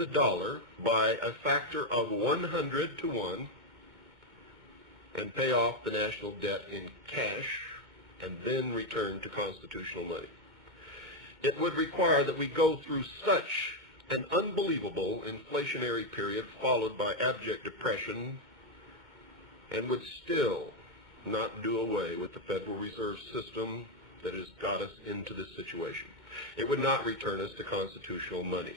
the dollar by a factor of 100 to 1 and pay off the national debt in cash and then return to constitutional money. It would require that we go through such an unbelievable inflationary period followed by abject depression and would still not do away with the Federal Reserve System that has got us into this situation. It would not return us to constitutional money.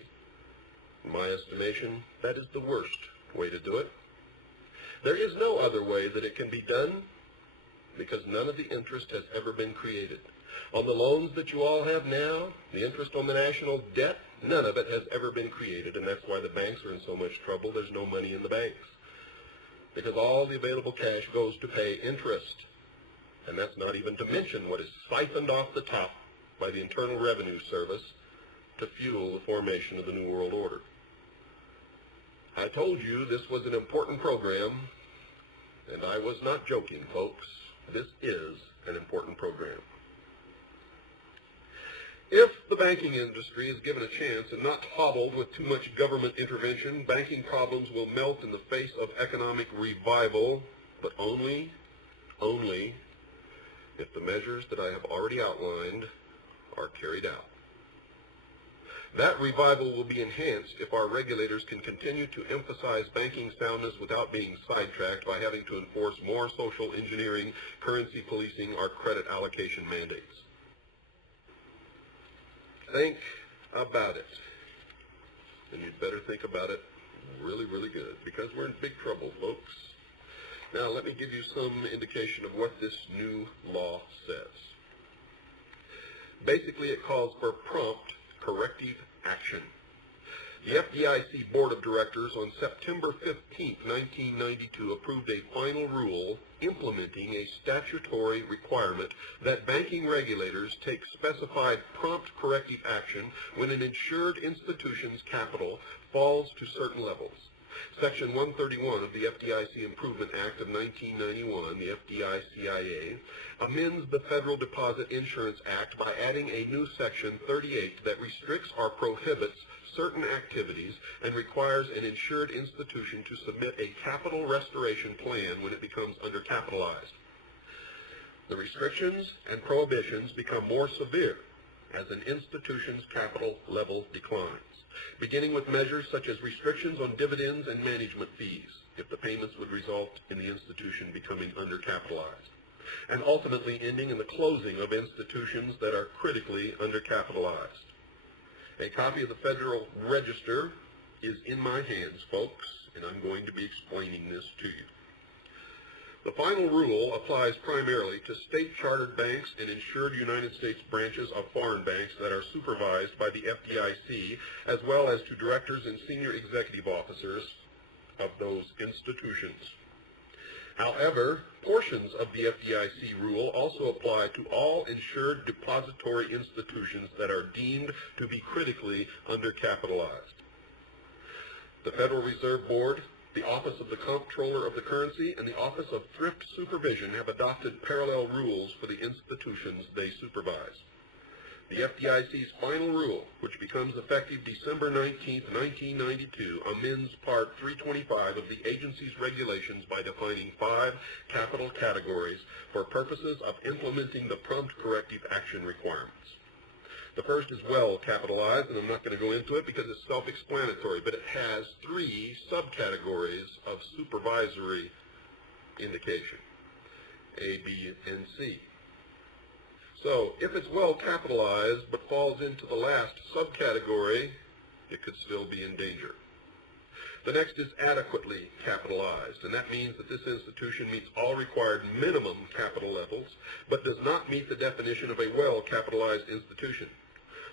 In my estimation, that is the worst way to do it. There is no other way that it can be done because none of the interest has ever been created. On the loans that you all have now, the interest on the national debt, none of it has ever been created, and that's why the banks are in so much trouble. There's no money in the banks because all the available cash goes to pay interest, and that's not even to mention what is siphoned off the top by the Internal Revenue Service to fuel the formation of the New World Order. I told you this was an important program, and I was not joking, folks. This is an important program. If the banking industry is given a chance and not hobbled with too much government intervention, banking problems will melt in the face of economic revival, but only if the measures that I have already outlined are carried out. That revival will be enhanced if our regulators can continue to emphasize banking soundness without being sidetracked by having to enforce more social engineering, currency policing, or credit allocation mandates. Think about it. And you'd better think about it really, really good, because we're in big trouble, folks. Now, let me give you some indication of what this new law says. Basically, it calls for prompt corrective action. The FDIC Board of Directors on September 15, 1992 approved a final rule implementing a statutory requirement that banking regulators take specified prompt corrective action when an insured institution's capital falls to certain levels. Section 131 of the FDIC Improvement Act of 1991, the FDICIA, amends the Federal Deposit Insurance Act by adding a new Section 38 that restricts or prohibits certain activities and requires an insured institution to submit a capital restoration plan when it becomes undercapitalized. The restrictions and prohibitions become more severe as an institution's capital level declines, beginning with measures such as restrictions on dividends and management fees if the payments would result in the institution becoming undercapitalized, and ultimately ending in the closing of institutions that are critically undercapitalized. A copy of the Federal Register is in my hands, folks, and I'm going to be explaining this to you. The final rule applies primarily to state-chartered banks and insured United States branches of foreign banks that are supervised by the FDIC, as well as to directors and senior executive officers of those institutions. However, portions of the FDIC rule also apply to all insured depository institutions that are deemed to be critically undercapitalized. The Federal Reserve Board, the Office of the Comptroller of the Currency, and the Office of Thrift Supervision have adopted parallel rules for the institutions they supervise. The FDIC's final rule, which becomes effective December 19, 1992, amends Part 325 of the agency's regulations by defining 5 capital categories for purposes of implementing the prompt corrective action requirements. The first is well capitalized, and I'm not going to go into it because it's self-explanatory, but it has 3 subcategories of supervisory indication, A, B, and C. So if it's well capitalized but falls into the last subcategory, it could still be in danger. The next is adequately capitalized, and that means that this institution meets all required minimum capital levels, but does not meet the definition of a well-capitalized institution.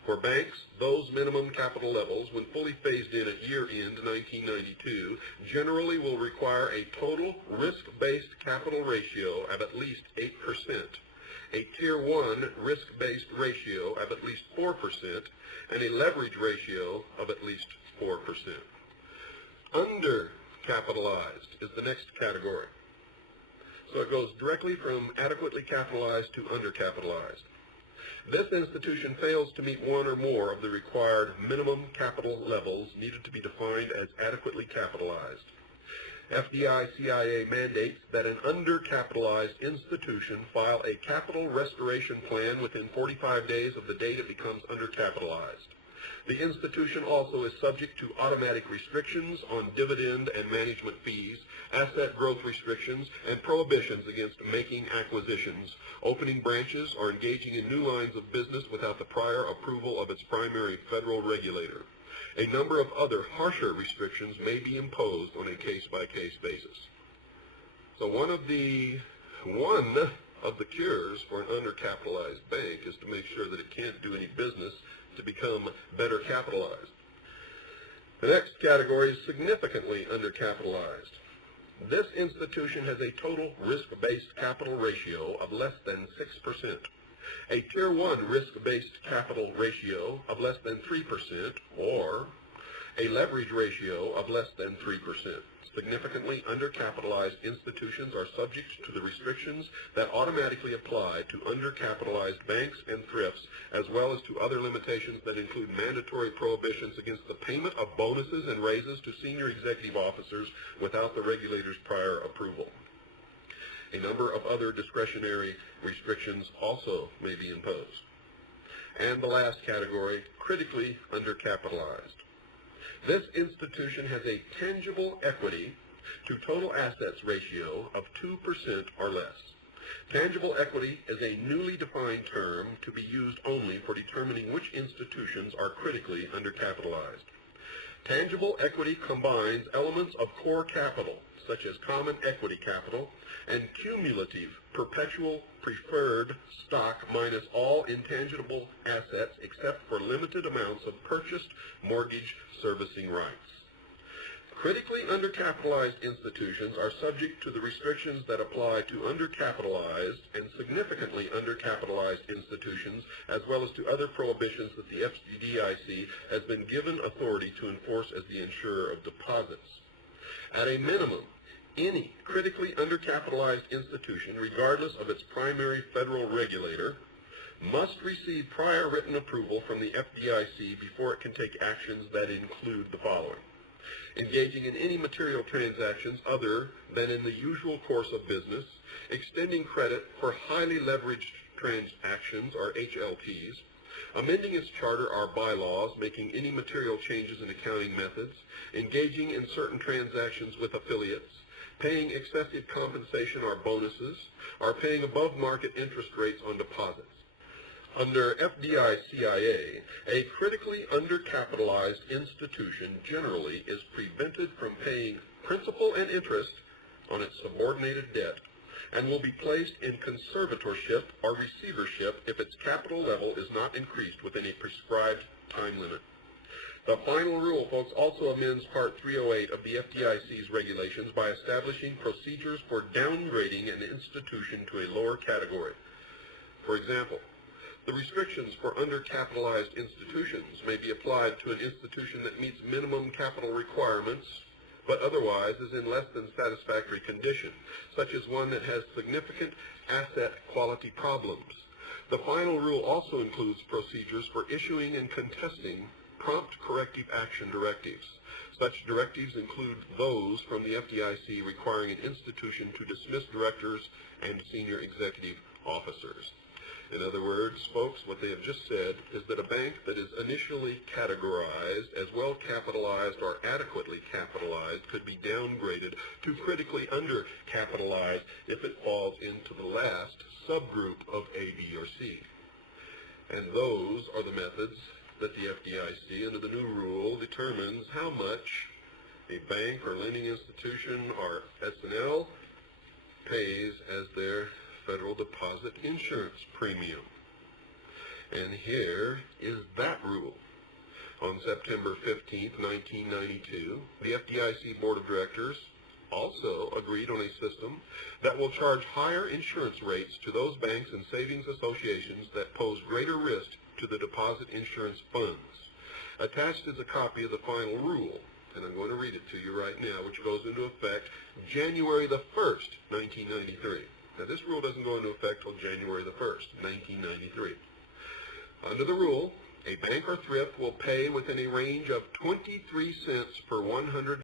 For banks, those minimum capital levels, when fully phased in at year-end 1992, generally will require a total risk-based capital ratio of at least 8%, a Tier 1 risk-based ratio of at least 4%, and a leverage ratio of at least 4%. Undercapitalized is the next category. So it goes directly from adequately capitalized to undercapitalized. This institution fails to meet one or more of the required minimum capital levels needed to be defined as adequately capitalized. FDIC mandates that an undercapitalized institution file a capital restoration plan within 45 days of the date it becomes undercapitalized. The institution also is subject to automatic restrictions on dividend and management fees, asset growth restrictions, and prohibitions against making acquisitions, opening branches, or engaging in new lines of business without the prior approval of its primary federal regulator. A number of other harsher restrictions may be imposed on a case-by-case basis. So one of the cures for an undercapitalized bank is to make sure that it can't do any business to become better capitalized. The next category is significantly undercapitalized. This institution has a total risk-based capital ratio of less than 6%, a Tier 1 risk-based capital ratio of less than 3%, or a leverage ratio of less than 3%. Significantly undercapitalized institutions are subject to the restrictions that automatically apply to undercapitalized banks and thrifts, as well as to other limitations that include mandatory prohibitions against the payment of bonuses and raises to senior executive officers without the regulator's prior approval. A number of other discretionary restrictions also may be imposed. And the last category, critically undercapitalized. This institution has a tangible equity to total assets ratio of 2% or less. Tangible equity is a newly defined term to be used only for determining which institutions are critically undercapitalized. Tangible equity combines elements of core capital, such as common equity capital, and cumulative perpetual preferred stock minus all intangible assets except for limited amounts of purchased mortgage servicing rights. Critically undercapitalized institutions are subject to the restrictions that apply to undercapitalized and significantly undercapitalized institutions, as well as to other prohibitions that the FDIC has been given authority to enforce as the insurer of deposits. At a minimum, any critically undercapitalized institution, regardless of its primary federal regulator, must receive prior written approval from the FDIC before it can take actions that include the following: engaging in any material transactions other than in the usual course of business, extending credit for highly leveraged transactions, or HLTs, amending its charter or bylaws, making any material changes in accounting methods, engaging in certain transactions with affiliates, paying excessive compensation or bonuses, or paying above-market interest rates on deposits. Under FDIC, a critically undercapitalized institution generally is prevented from paying principal and interest on its subordinated debt and will be placed in conservatorship or receivership if its capital level is not increased within a prescribed time limit. The final rule, folks, also amends Part 308 of the FDIC's regulations by establishing procedures for downgrading an institution to a lower category. For example, the restrictions for undercapitalized institutions may be applied to an institution that meets minimum capital requirements, but otherwise is in less than satisfactory condition, such as one that has significant asset quality problems. The final rule also includes procedures for issuing and contesting prompt corrective action directives. Such directives include those from the FDIC requiring an institution to dismiss directors and senior executive officers. In other words, folks, what they have just said is that a bank that is initially categorized as well capitalized or adequately capitalized could be downgraded to critically undercapitalized if it falls into the last subgroup of A, B, or C. And those are the methods that the FDIC, under the new rule, determines how much a bank or lending institution or S&L pays as their federal deposit insurance premium. And here is that rule. On September 15, 1992, the FDIC Board of Directors also agreed on a system that will charge higher insurance rates to those banks and savings associations that pose greater risk to the deposit insurance funds. Attached is a copy of the final rule, and I'm going to read it to you right now, which goes into effect January the 1st, 1993. Now, this rule doesn't go into effect until January the 1st, 1993. Under the rule, a bank or thrift will pay within a range of 23 cents per $100